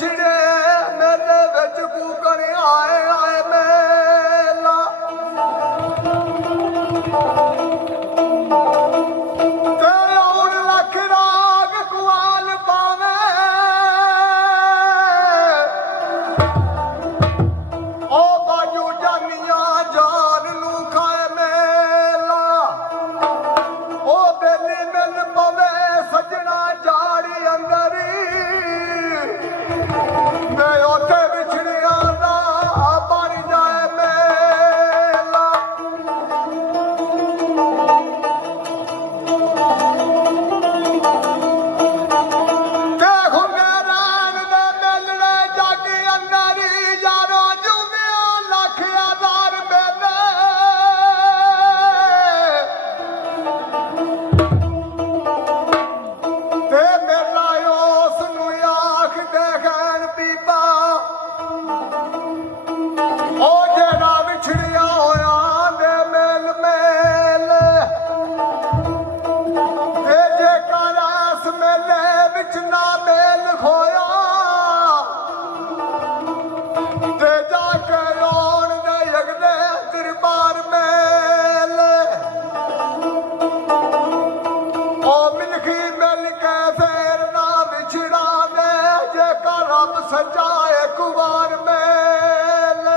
ਵਿਛੜੇ ਮੇਰੇ ਵਿੱਚ ਕੂਕਣ ਆਏ ਆਏ ਮੇਲਾ ਤੇ ਆਉਣ ਲੱਖ ਰਾਗ ਕੁਆਲ ਪਾਵੇ ਉਹ ਬਾਜੂ ਜਾਨੀਆਂ ਜਾਨ ਨੂੰ ਖਾਏ ਮੇਲਾ ਉਹ ਬੇਲੀ ਮਿਲ ਪਵੇ ਸਜਣਾ ਜਾੜੀ ਅੰਦਰੀ ਮੈਂ ਉੱਥੇ ਵਿਛੜਿਆਂ ਦਾ ਬਣ ਜਾਏ ਮੇਲਾ ਤੇ ਹੁਨਰਾਨ ਦੇ ਮਿਲਣੇ ਜੱਗ ਅੰਦਰੀ ਯਾਰੋ ਜੁਮਿਆਂ ਲੱਖ ਹਜ਼ਾਰ ਮੇਲੇ ਤੇ ਮੇਲਾ ਉਸ ਨੂੰ ਆਖਦੇ ਖੈਰ ਬੀਬਾ ਉਹ ਜਿਹੜਾ ਵਿਛੜਿਆ ਹੋਇਆ ਦੇ ਮੇਲ ਮੇਲ ਤੇ ਜੇਕਰ ਇਸ ਮੇਲੇ ਵਿੱਚ ਨਾ ਮੇਲ ਹੋਇਆ ਤੇ ਜਾ ਕੇ ਰੋਣ ਦੇ ਅਗਲੇ ਦਰਬਾਰ ਮੇਲ ਉਹ ਮਿਲਖੀ ਮਿਲ ਕੇ ਫੇਰ ਨਾ ਵਿਛੜਾ ਦੇ ਜੇਕਰ ਰੱਬ ਸੱਚਾ ਇੱਕ ਵਾਰ ਮੇਲ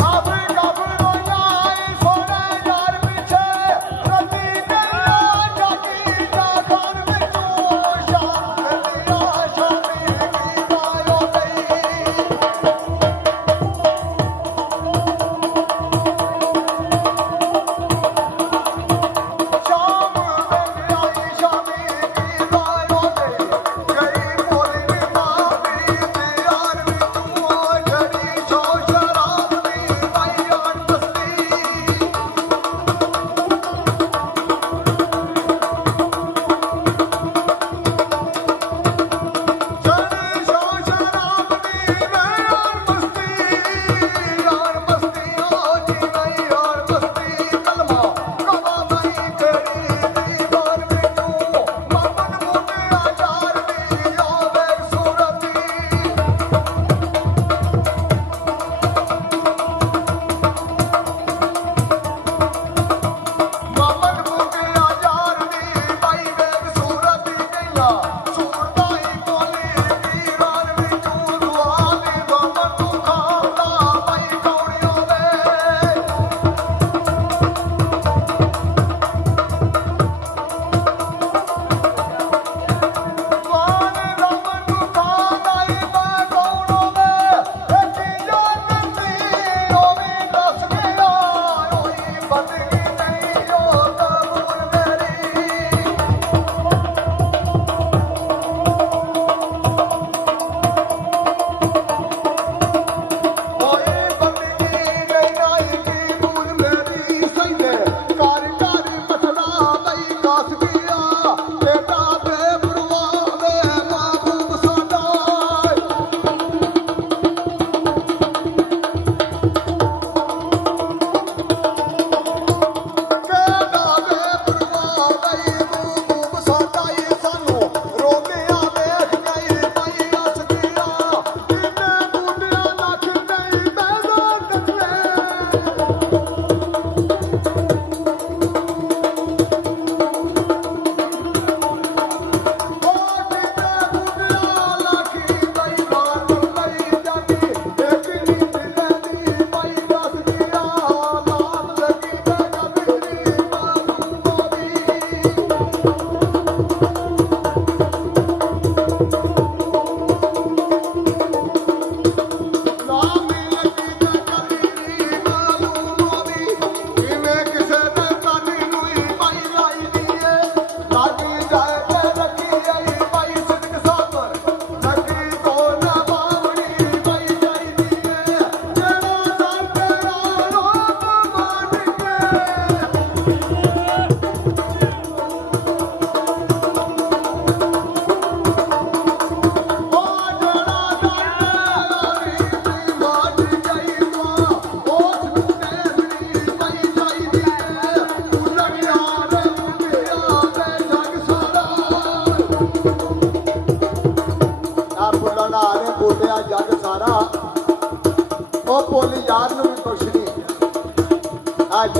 ਕਾਫੀ ਕਾਫੀ ਰੋਈਆਂ ਆਈ ਸੋਹਣੇ ਯਾਰ ਪਿੱਛੇ ਰੱਤੀ ਦਰਿਆ ਜਾਗੀ ਜਾ ਖਾਨ ਵਿੱਚੋਂ ਸ਼ਾਮ ਦਰਿਆ ਸ਼ਾਮੀ ਕੀ ਵਾਇਓ ਗਈ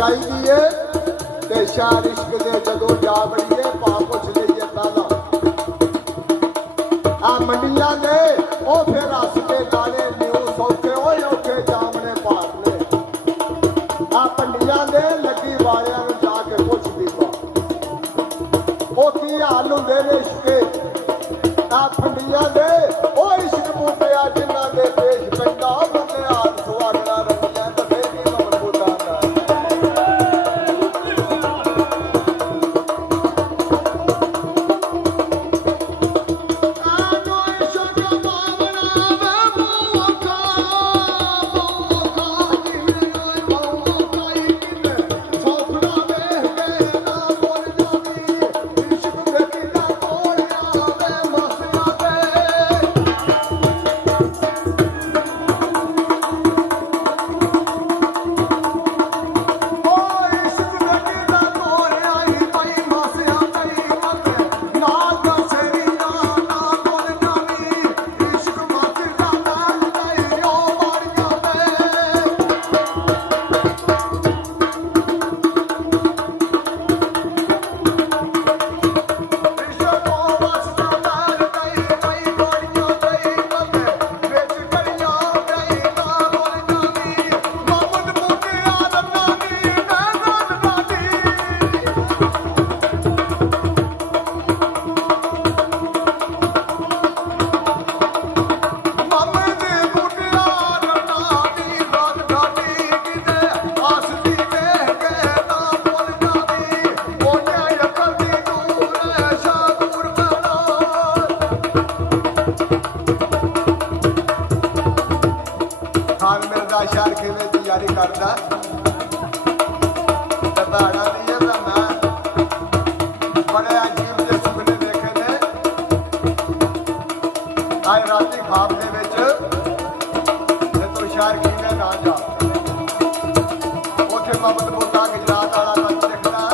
चाहिदी है ते शहर इश्क दे जदों जा बड़ीए पा पुछ लईए ताला आ मंडियां दे ओ फिर हस के गाने न्यू सौखे ओए औखे जामने पाटने आ पंडियां दे लगी वालियां नूं जाके पुछ दीपा ओ की हाल हुंदे ने इश्के आ फंडियां दे ओ इश्क बूटिया जिन्हां दे पेश पेंदा बंदे हाथ सुहागना रखियां ते फेरी ममन बूटा दा शहर खेले तैयारी करता बाड़ा दी है मैं बड़े अजीब से सुपने देखे ने आज राती खाब दे विच तो शहर खेले ना जा उथे ममद बूटा गुजरात वाला नच देखना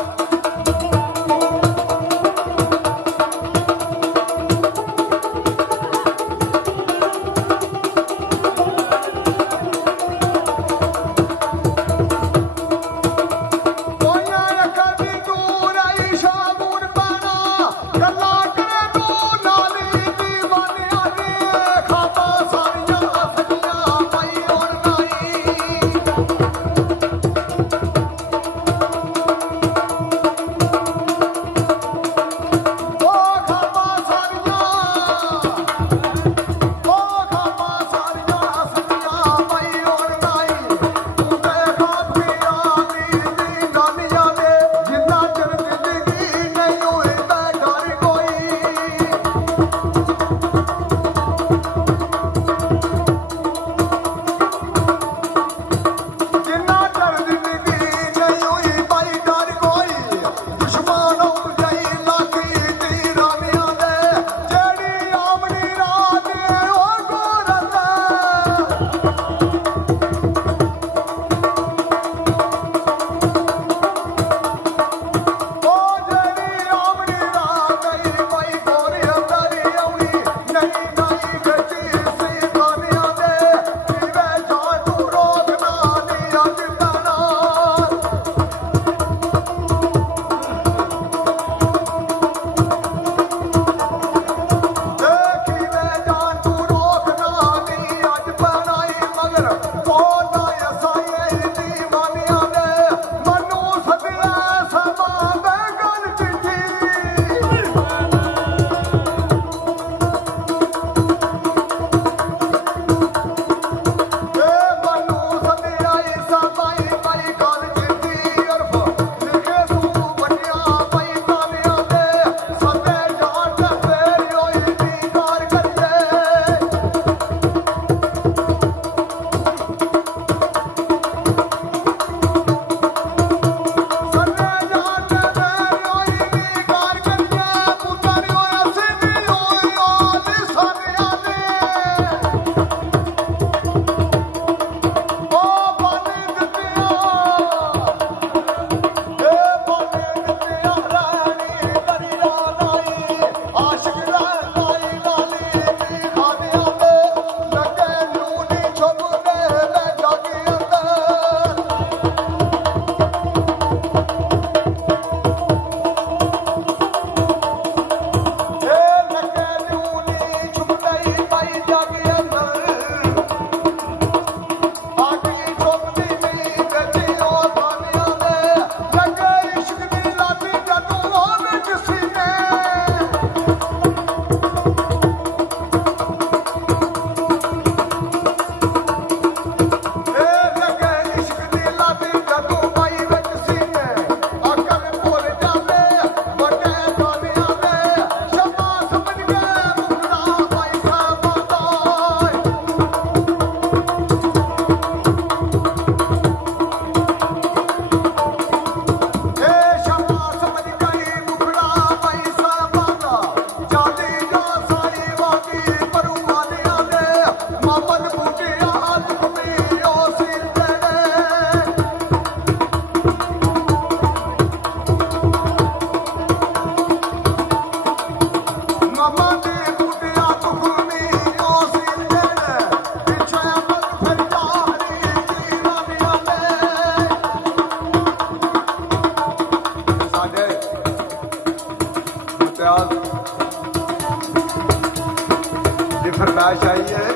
फरमाइश आई है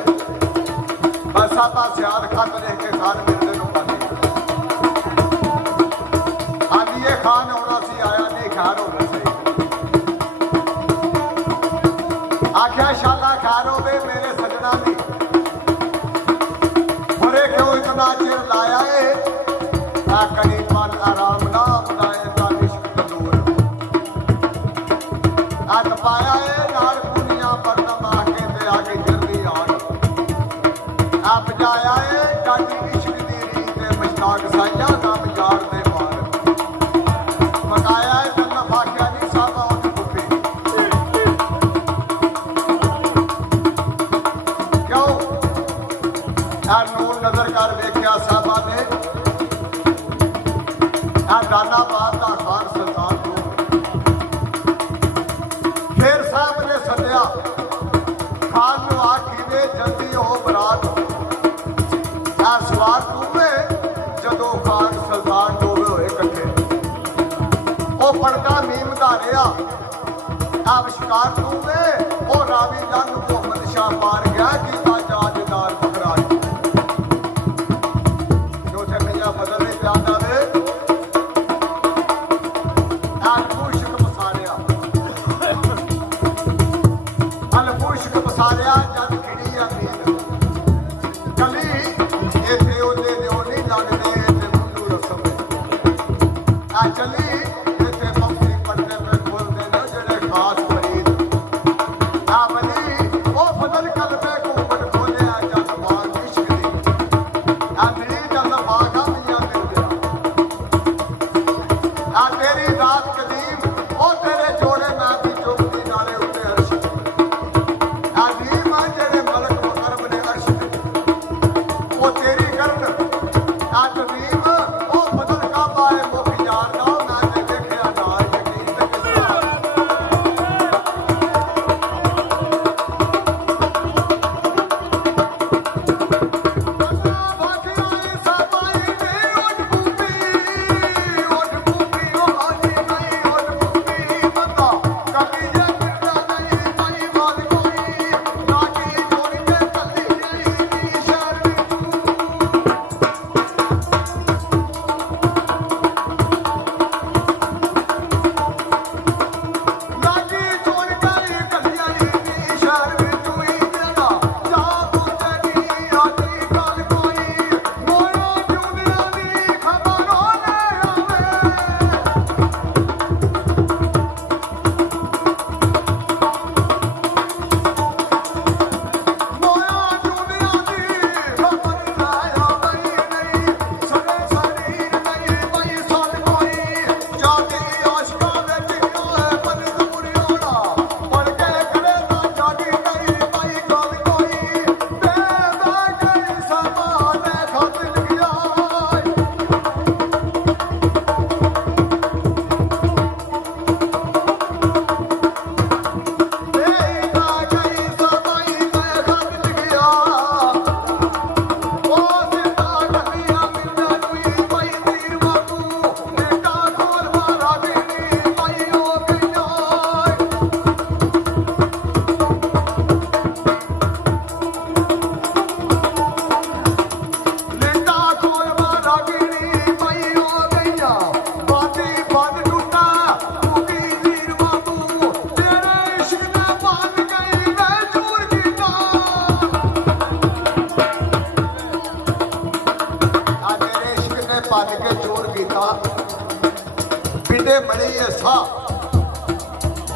बस आप सियाद खत लिख के खान मिलते हाँ ये खान होना सी आया नहीं खान होना सी आख्या शाला खान हो मेरे सजना दी बुरे क्यों इतना चिर लाया है कहीं मन आराम ना बनाए अट पाया है नाल दुनिया पर नमाके ते आगे जल्दी आन आप जाया है डाटी इश्क दी रीत ते मशताक साइया नाम यार दे पार पकाया है तन्ना फाकिया नहीं साबा उठ कुपी क्यों नूर नजर कर वेख्या साहबा ने दाना बाद का खान सरदार फिर साहब ने सद्या खान नू आखी जल्दी हो बरात सवार तूवे जदों खान सरदार डोबे होए कट्ठे वो पड़का मीम धारिया अब शिकार तूवे वो रावी जंग मुहम्मद शाह पार गया कि जाजदार पकड़ा जो थे मियां फजल ने प्यार दे सारिया जद खिड़ी अमीन कली इथे ओदे दिओ नहीं लगदे ते मुंडू रसम आ चली इथे मौसी पड़ते पे खोलदे ने जेड़े खास मरीद आ बनी ओ बदल कलबे को ऊपर खोले आ जद बाग इश्क दी आ मिली जद बागा मियां मिल गया आ तेरी रात कदीम ओ तेरे जोड़े मैं भी चुपती नाले उत्ते अर्श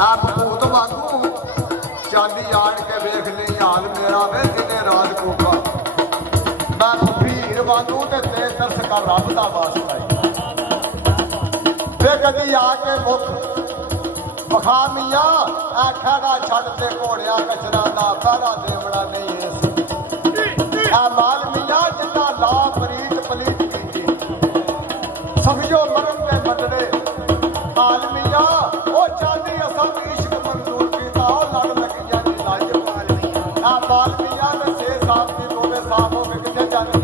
आप भूत वागू चांदी आड़ के वेख ली हाल मेरा वे दिने रात कोका मैं भीड़ वागू ते तरस कर रब दा वास्ता वे कदी आके मुख बखा मियां आखा ना छड़ ते घोड़िया कचरा दा पहरा देवड़ा नहीं इस आ माल मियां जिन्ना ला परीत पलीत की समझो मरन ते बदले माल मियां ओ चांदी असल इश्क मंजूर कीता लड़ लगिया नी लाई माल मियां आ माल मियां ते 6 साल दी दोवे साफ हो के किथे जाने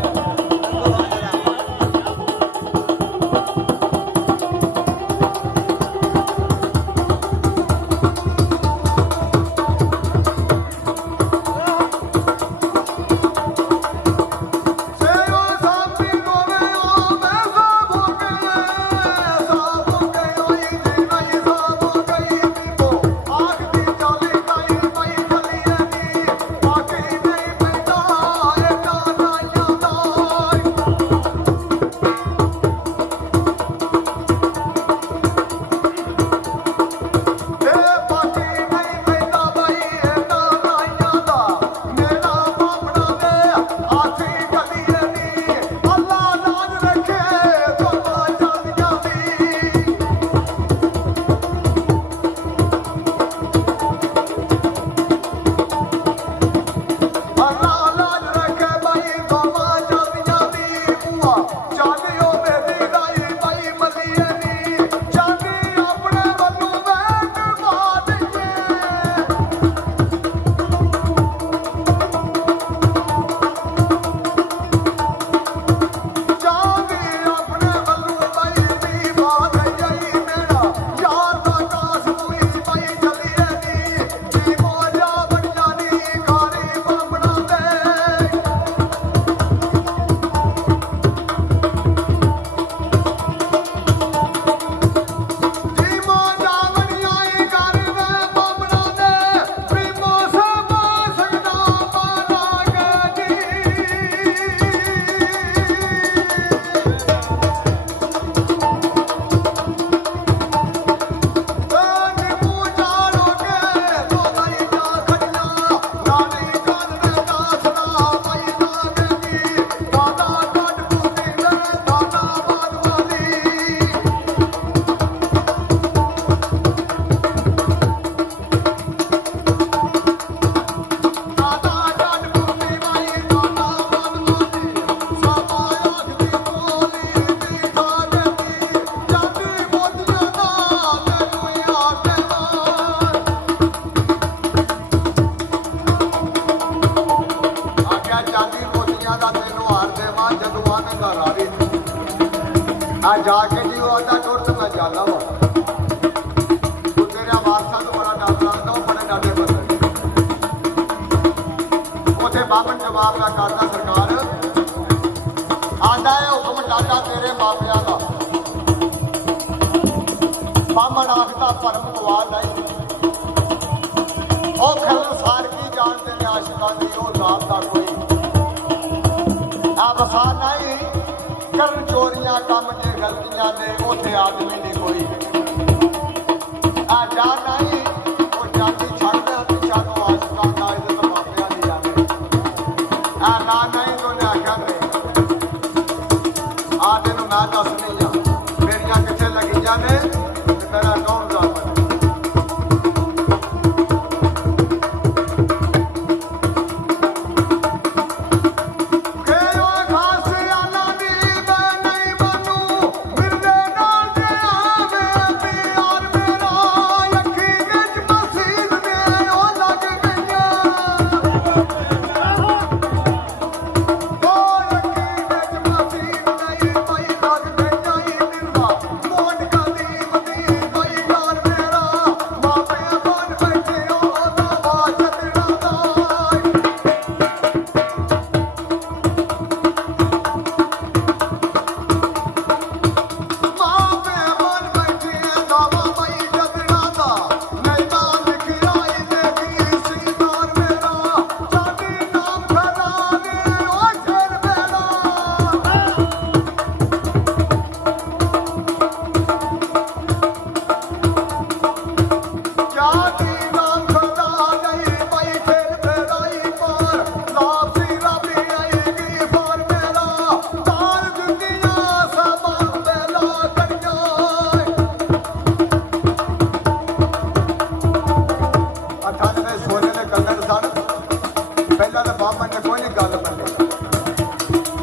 आ जाके जी वो आधा टुर तो मैं जाना वा तू तेरा वारसा तो बड़ा डर लगता वो बड़े डरने बंदे उसे बामन जवाब का करता सरकार आंदा है हुक्म डाटा तेरे मापिया का बामन आखता परम गवा नहीं ओ खलसार की जान तेरे आशिका दी ओ जात दा कोई आ वफा नहीं कर चोरियां कम जे गलतियां ने उथे आदमी नहीं कोई आ जा नहीं ओ जाती छड़ दे पिछा तो आशिका का इज्जत मापिया दी जाने आ ना नहीं तो ने आख्या ने आ तेनू ना दस नहीं आ मेरियां किथे लगियां ने तेरा कौन जाता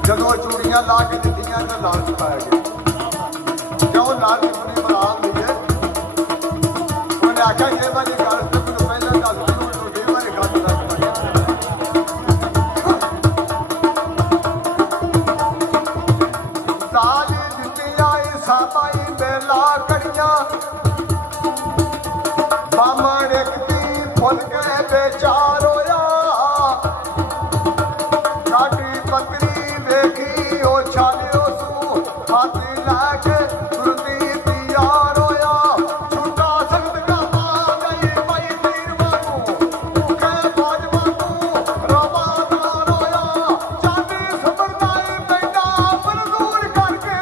ਜਦੋਂ ਚੂੜੀਆਂ ਲਾ ਕੇ ਦਿੱਤੀਆਂ ਤਾਂ ਲਾਲਚ ਪਾਇਆ ਗਿਆ ਕਿਉਂ ਲਾਲਚ ਬਣੀ ਬਰਾਮ ਮਿਲੇ ਉਹਨੇ ਆਖਿਆ ਜੇ ਵਾਲੀ ਗੱਲ ਤੇ ਮੈਨੂੰ ਪਹਿਲਾਂ ਦੱਸ ਮੈਨੂੰ ਜੇ ਵਾਲੀ ਗੱਲ ਦੱਸ ਸਾਲੀ ਦਿੱਤੀਆਂ ਇਹ ਸਾਬਾਈ ਬੇਲਾ ਕੜੀਆਂ ਬਾਮਣ ਇੱਕ ਦੀ ਫੁੱਲ ਕੇ ਬੇਚਾਰ ਹੋਇਆ ਸਾਡੀ ਪਤਨੀ ਵੇਖੀ ਉਹ ਛਾਲਿਓ ਸੂ ਹਾਥੀ ਲੈ ਕੇ ਤੁਰਦੀ ਤਿਆਰ ਹੋਇਆ ਛੁੱਟਾ ਸੰਗਤ ਗਾਵਾ ਗਈ ਪਈ ਤੀਰ ਵਾਂਗੂ ਭੁੱਖੇ ਬਾਜ ਵਾਂਗੂ ਰਵਾਦਾਰ ਹੋਇਆ ਚਾਂਦੀ ਸਮਰਦਾਈ ਪੈਂਦਾ ਮਨਜ਼ੂਰ ਕਰਕੇ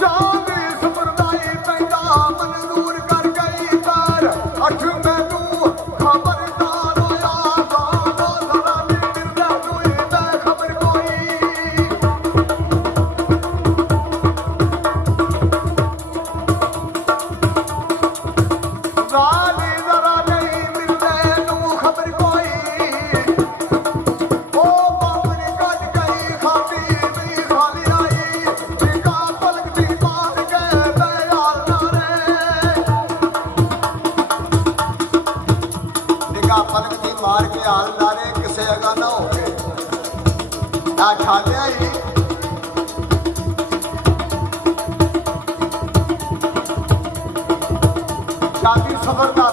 ਚਾਂਦੀ ਸਮਰਦਾਈ ਪੈਂਦਾ ਮਨਜ਼ੂਰ ਕਰ ਗਈ ਪਰ ਅੱਠ ਮੈਨੂੰ ਖਬਰਦਾਰ ਹੋਇਆ ਗਾਣਾ ਜ਼ਰਾ ਨੀ ਮਿਲਦਾ ਕੋਈ ਤੇ ਖਬਰ ਕੋਈ ਵਾਲੀ ਜ਼ਰਾ ਨਹੀਂ ਮਿਲਦੇ ਨੂੰ ਖਬਰ ਕੋਈ ਉਹ ਬਾਬਰੀ ਕੱਢ ਗਈ ਖਾਤੀ ਵੀ ਖਾਲੀ ਆਈ ਨਿਕਾ ਪਲਕ ਦੀ ਮਾਰ ਕੇ ਦਇਆਲ ਨਾਰੇ ਨਿਕਾ ਪਲਕ ਦੀ ਮਾਰ ਕੇ ਹਾਲ ਨਾਰੇ ਕਿਸੇ ਅਗਾ ਨਾ ਹੋ ਗਏ ਆ ਛਾਲਿਆ ਹੀ ਸ਼ਾਦੀ ਸਬਰ ਦਾ